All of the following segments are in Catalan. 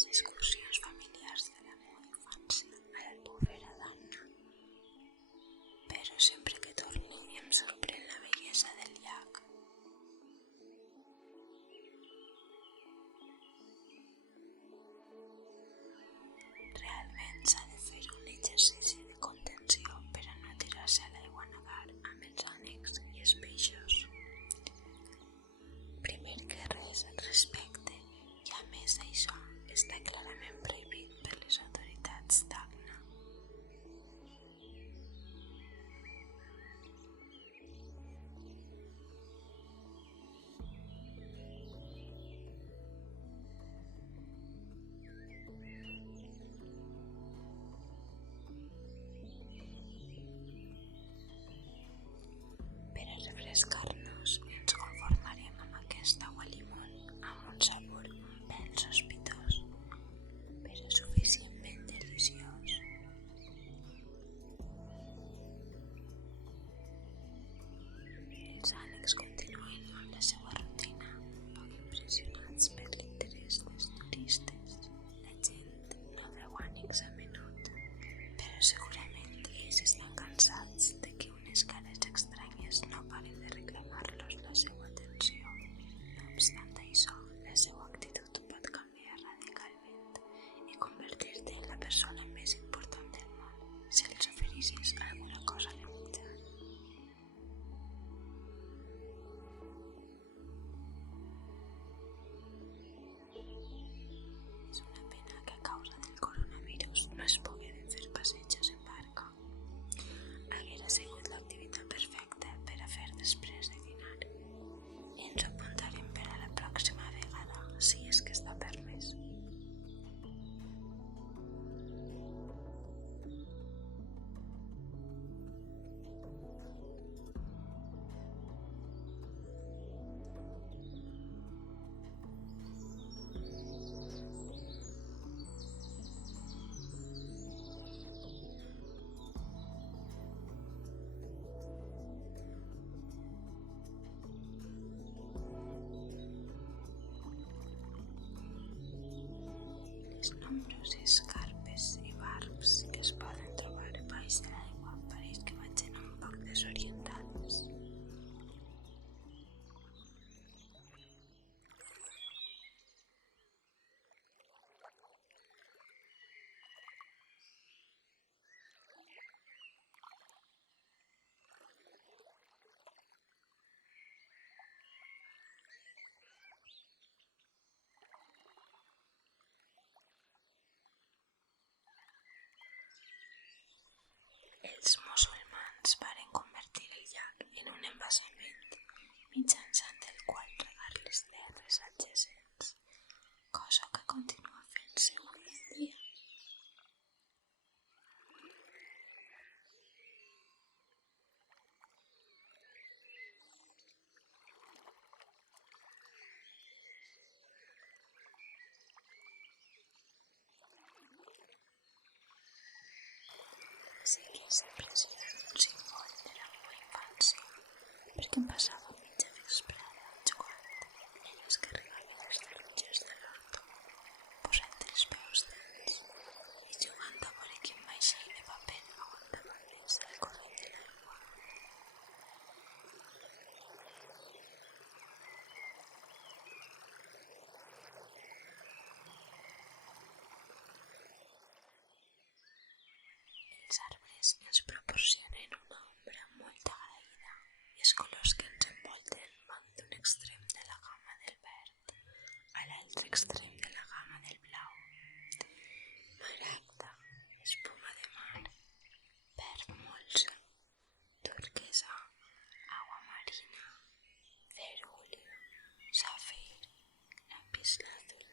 les excursions familiars de la meva infància a l'Albufera d'Anna, però sempre que torno em sorprèn la bellesa del llac. Realment s'ha de fer un exercici de contenció per a no tirar-se a l'aigua a nedar amb els ànecs i els peixos. Primer que res, el respecte, i a més això està clarament prohibit per les autoritats d'Anna. Per a refrescar-nos ens conformarem amb aquesta aigua limón amb un sabor un pèl sospitós, però suficientment deliciós. Els ànecs continuen amb la seva rutina, poc impressionats per l'interès dels turistes. La gent no veu ànecs a menut, però segurament ells estan cansats de que unes cares estranyes no paren de reclamar-los la seva atenció. No obstant això, la seva actitud pot canviar radicalment i convertir-te en la persona més important del món si els ofereixes alguna cosa de menjar. És una pena que a causa del coronavirus no es pogueren fer passejos en barca. Haguera sigut l'activitat perfecta per a fer després de dinar. I ens apuntarem per a la pròxima vegada, si és que està permès. Les nombroses carpes i barbs que es poden trobar baix de l'aigua pareix que vagin un poc desorientades. Els musulmans varen convertir el llac en un embassament mitjançant el qual regar les terres adjacents, cosa que continua fent-se avui en dia. Sé que sempre serà un símbol de la meva infància, perquè em passava mitja vesprada jugant en els que regaven les taronges de l'hort, posant els peus dins i jugant a veure quin vaixell de paper aguantava més el corrent de l'aigua. Els arbres ens proporcionen una ombra molt agraïda i els colors que ens envolten van d'un extrem de la gamma del verd a l'altre extrem de la gamma del blau. Maragda, espuma de mar, verd molsa, turquesa, agua marina, cerúleo, safir, lapislázuli.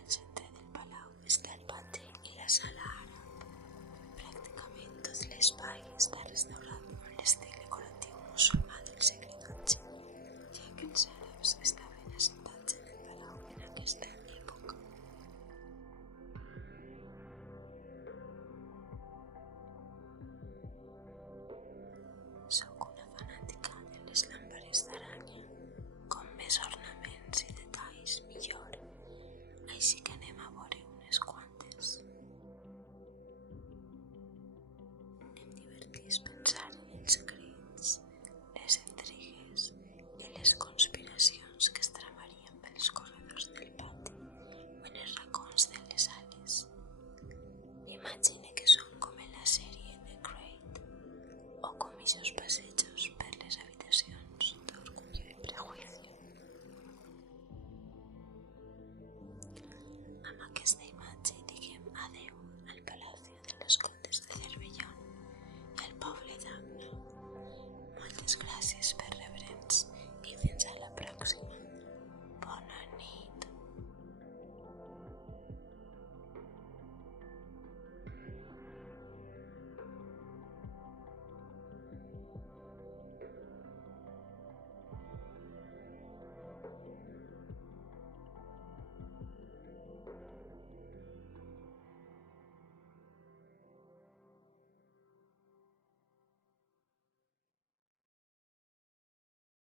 Al centre del palau està el pati i la sala àrab. Pràcticament tot l'espai està restaurat amb l'estil decoratiu musulmà del segle XII, ja que els àrabs estaven